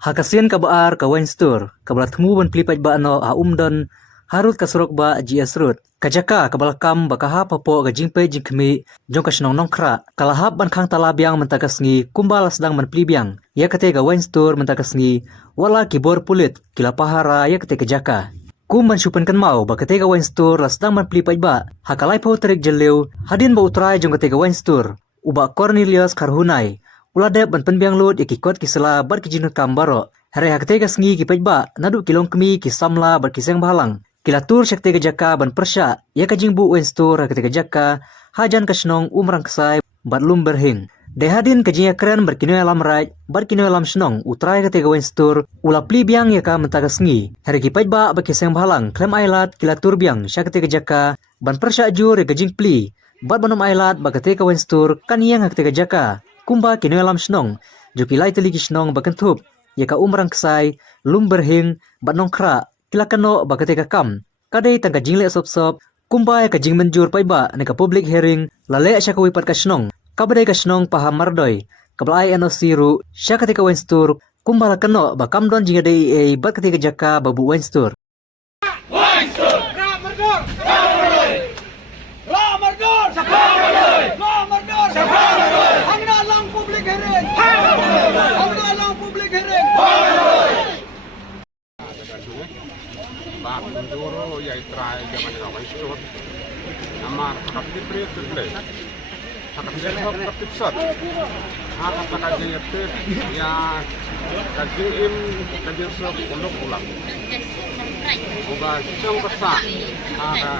Hakasian kabaar ka Wainstur, kabala temu ban plipat ba ano umdon harut kasurok ba GS Root. Kajaka kabalakam bakaha papo ka jingpe jingkemi jong kasnong nongkra. Kalahap ban kang talabiang mentakas ngi kumbala sedang man plibiang. Ya kate ka Wainstur mentakas ngi wala kibor pulit kila pahara ya kate kajaka. Kum man syupan kan mau ba kate ka Wainstur lasdang man plipat ba. Hakalay po terik jelew hadin ba utray jong kate ka Wainstur. Uba Cornelius Karhunay. Uladep ban penbiang lud ikikot kisela bar kijinut kambaro. Hari hakte kasngi kipaj ba nadu kilong kemi kisamla bar kiseng bahalang. Kilatur syakte gajaka ban persya ya kajing bu Wainstur hakte gajaka hajan kasnong umrang kesai bar lumberhing. Dehadin kajinya keren berkinoy alam raj bar kinoy alam snong utray kate ga Wainstur ula pli biang ya ka mentakasngi. Hari kipaj ba bar kiseng bahalang klem ailat kilatur biang syakte gajaka ban persya jur ya kajing pli. Bar banom ailat ba kate ga Wainstur kan yang hakte gajaka. Kumba kinoy alam snong, jukilay teligi snong bakentup, yaka umrang kesai, lumberhing, batnongkra, kilakano bakatika kam. Kadai tangka jingle sop-sop, kumba yaka jing menjur paiba neka public hearing, lale asya kawipat ka snong, kabadai ka snong paham mardoy, kabalay ano siru, sya katika Wainstur, kumba lakano bakam don jinga DEA bat katika jaka babu Wainstur. Wainstur! Ramardor! Ramardor! Ramardor! Ramardor! Ramardor! Ang public hearing! Ang public hearing! Bak Menduro ya itrai zaman ka Wainstur. Namar kapit priet terleh. Kapit sat. Hakat nakajayat ya kajim kajir sok pondok ulang. Uga siyang basa aga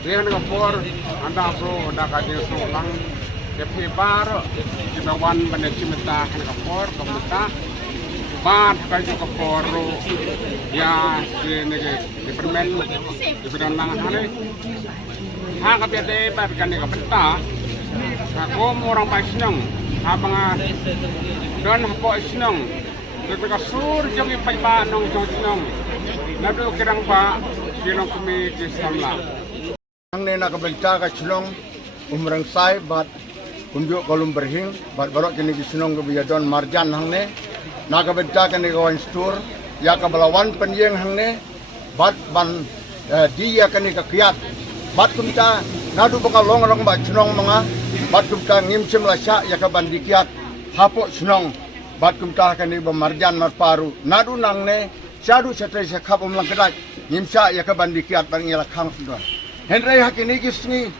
dia dengan por anda pro anda kaji solang depi bar kita wan manajemen dengan por pemerintah bar kaji ke por ya si nege di permen di bidang hari hak biade bar kan dengan pemerintah aku orang pasnong abang dan aku pasnong ketika sur jami paiba nong jong nado kirang pa silong kami di samla Ang nena kabenta ka sunong umrang sai bat kunjuk kolum berhing bat barok kini ki sunong ke biyadon marjan hang ne na kabenta ka ni ka Wainstur ya ka balawan penyeng hang ne bat ban dia ka ni ka kiat bat kumta nadu bakal long bat sunong mga bat kumta ngimsim lasya ya ka ban dikiat hapok sunong bat kumta ka ni ba marjan marparu nadu nang ne syadu setre sekap umlang kedai ngimsa ya ka ban dikiat ban ngela khang sudah Henry hakini kisni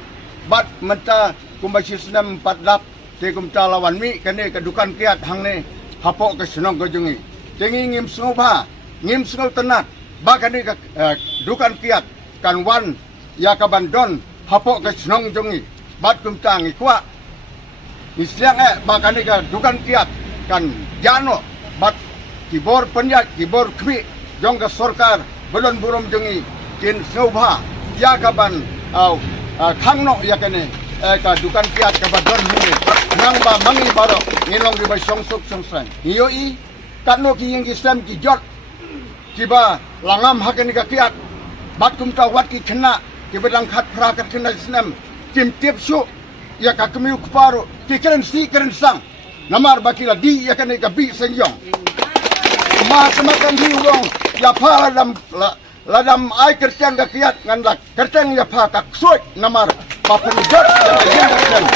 bat menta kumbashi senam 4 lap te kumta lawan mi kene kedukan kiat hang ne hapok ke senong gojungi tengi ngim sngau tenat ba kene ke dukan kiat kan wan ya ka bandon hapok ke senong jongi bat kumta ngi kwa isyang ba kene ke dukan kiat kan jano bat kibor penyak kibor kmi jong ke sorkar belon burom jongi kin sngau ya kaban khangno ya kene ka dukan kiat ka badon hune nang ba mangi baro ngilong di ba songsuk songsang iyoi tatno ki yang kisam ki jot ki ba langam hakene ka kiat bat kum ta wat ki khna ki bedang khat phra ka khna snam kim tip su ya ka kemiu kparo ki keren si keren sang namar bakila di ya kene ka bi sengyong ma semakan hiwong ya pha ladam ai kerjang ka kiat ngandak kerjang ya pa ka suit namar papenjot ya kerjang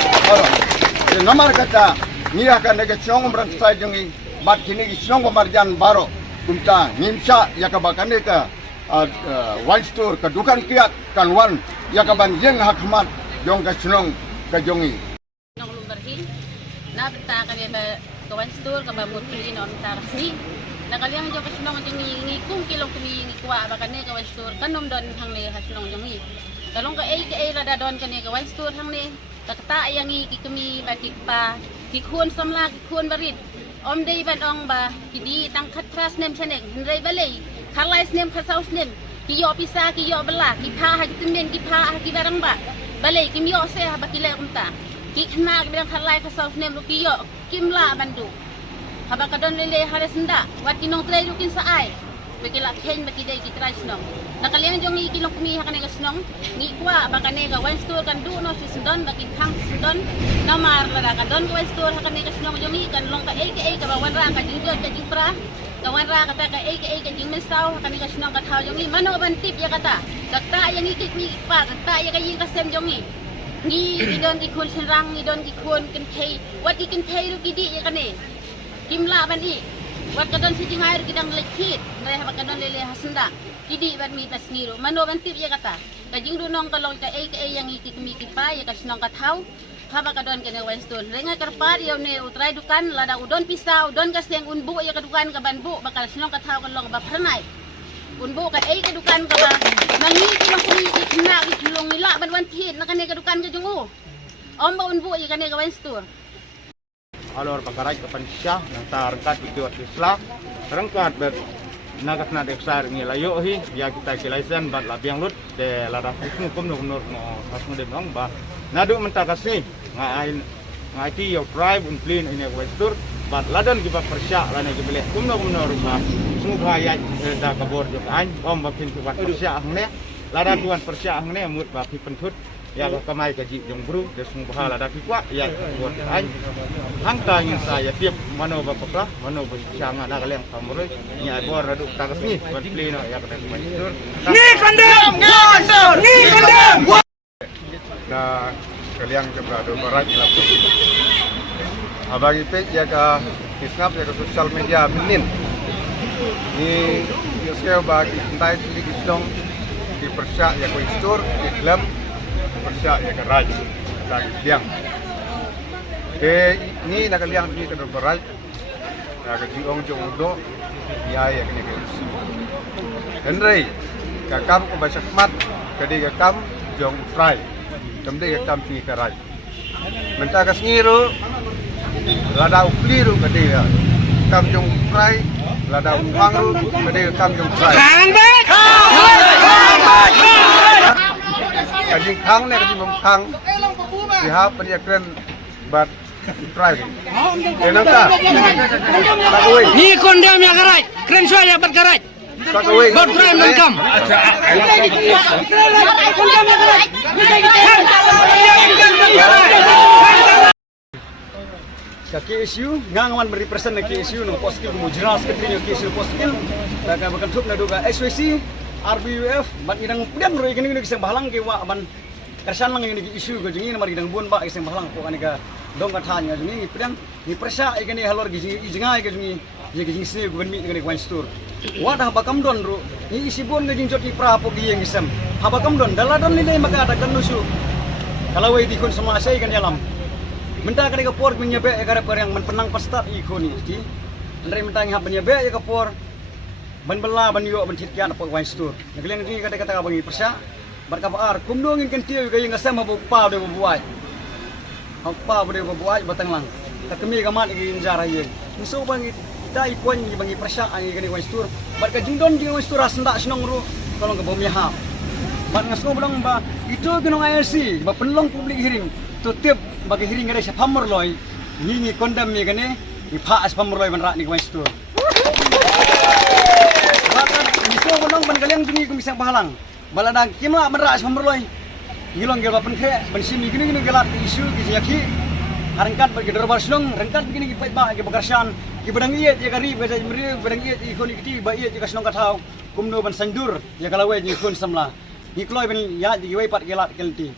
namar kata niya ka nega chong umrang sai jongi bat kini chong marjan baro kumta ngimsa ya ka bakane ka Wainstur ka dukan kiat kan wan ya ka ban yeng hakmat jong ka chong ka jongi nong lumberhin na beta ka ka Wainstur ka ba mutri non tarsi nakaliang jo kasnong jong ngi kum kilong kumi ngi kwa bakane ka Wainstur kanom don hang ne hasnong jong ngi kalong ka rada don kane ka Wainstur hang ne takta yang ngi ki kumi ba ki pa ki khun samla ki khun barit om dei ban ong ba ki di tang khat tras nem chaneng rei balei khalai nem khasaus nem ki yo pisa ki yo bela ki pha ha ki tumen ki pha ha ki barang ba balei ki yo se ha ba ki le kumta ki khna ki khalai khasaus nem ki yo kimla bandu haba kadon lele hares nda wat kinong tray rukin sa ay bagi la khen bagi day ki try snong nakaliang jong ikilong kumiha ka nga sinong ngi kwa baka nga one store kan do no si sundon bakin kang sundon na marla ka don one store ka nga sinong jong ikan long ka aka ka ba wanra ka jing ka jing pra ka wanra ka ta ka aka jing mensaw ka nga sinong ka thaw jong i mano ban tip ya kata dakta yang ikit mi pa dakta ya kaying kasem jong i ngi idon ki kun senrang idon ki kun kan kay wat ki kan kay ru gidi ya kane kimla ban i wat kadon si jingair kidang lekit ngai ha kadon lele hasenda kidi ban mi tas ngiro mano ban tip ya kata kajing runong kalong ka aka yang ikikmiki pa ya kasnong kathaw haba kadon kene westol renga karpar yaw ne utray dukan lada udon pisa udon kaseng unbu ya kadukan ka banbu bakal snong kathaw kalong ba pranay unbu ka ay kadukan ka ba mangiki ng kumiki kina itlong nila ban wantit na kane kadukan ka jungo omba unbu ya kane ka westol alor pagarai kapan syah nang tarangkat itu Islam tarangkat ber nagat na deksar ni layo hi ya kita kilaisan bat labiang lut de lara kum kum nur no hasmu de bang ba nadu mentakasi ngai ti yo tribe un clean ini westur bat ladan giba persya lane gibele kum no ba semua bahaya da kabor jo an om ba pin kuat persya ne lada tuan persya ne mut ba pi pentut ya lo kamai kaji jong bru de semua bahala da kwa ya buat an hangta ingin saya tiap mano ba peklah mano ba syanga da kaleng pamroi ni abor radu takas ni ban pleno ya kata manistur Ni kandang! Ni kandang! na kaliang keberado barat ilapu abagi page ya ka snap ya ka social media minin ni yoseo bagi entai di gidong di persya ya ko istur di klam persya ya ka raj ka diang ke ni na kaliang di ka barat ya ka diong jong do ya ya kini ka isi henry ka kam ko ba sakmat kadi ka kam jong utrai kamde ka kam pi ka raj mentakas ngiro lada ukliru kadi ya kam jong utrai lada upangru kadi ka kam jong utrai kadi khang ne kadi mong khang diha penjakren bat utrai enang ta takoi Ni kondam ya karai, keren soal ya bat karai. takoi Bat keren nangkam. Kaki isu ngangawan merepresent kaki isu no poskil mo jelas ketri kaki isu poskil daga bakan thup na duga SWC RBUF bat idang pudan ro igini kisang bahalang ke wa ban kersan lang ini isu go jingi mar idang bun ba kisang bahalang ko kanika dong kathanya jingi pudan ni persa igini halor gizi ijinga igini jingi sini go mi igini wan store wa dah bakam don ro ni isi bun ngajing joti pra po gi yang isam ha bakam don daladon nilai maka ada kanusu kalau wei dikon sama saya kan dalam Menta kali kapor punya be ya karep yang menpenang pastat ikoni di. Andre menta ngap punya be ya kapor. Ban bela ban yo ban titkian apa wine store. Nagling ni kata bangi persa. Barka baar kumdongin kan tiu gayeng ngasam habu pa de buat. Apa bude buat batang lang. Takemi gamat gi injara ye. Musuh bangi dai pon bangi persa ani gani wine store. Barka jingdon ji wine store asnda sinong ru kalau ke bomnya ha. Ban ngasko bedang ba itu gunung IRC ba penlong publik hearing. Tutip bagi hiring ada siapa merloi ni kondam ni kene ni pak siapa merloi ban rak ni kau itu. Bahkan miso menang ban kalian jungi kau misang pahalang. Baladang kima ban rak siapa merloi. Ngilong gel bapen khe ban sini gini gelat isu gisi harangkat bagi dorbar silong rangkat begini ki ba ki bakarsan ki badang iet ya kari beda meri badang iet ikon ikti ba iet ka sinong kathau kumno ban sandur ya kalawe ni kun samla. Ni kloi ban ya di wei pat gelat kelti.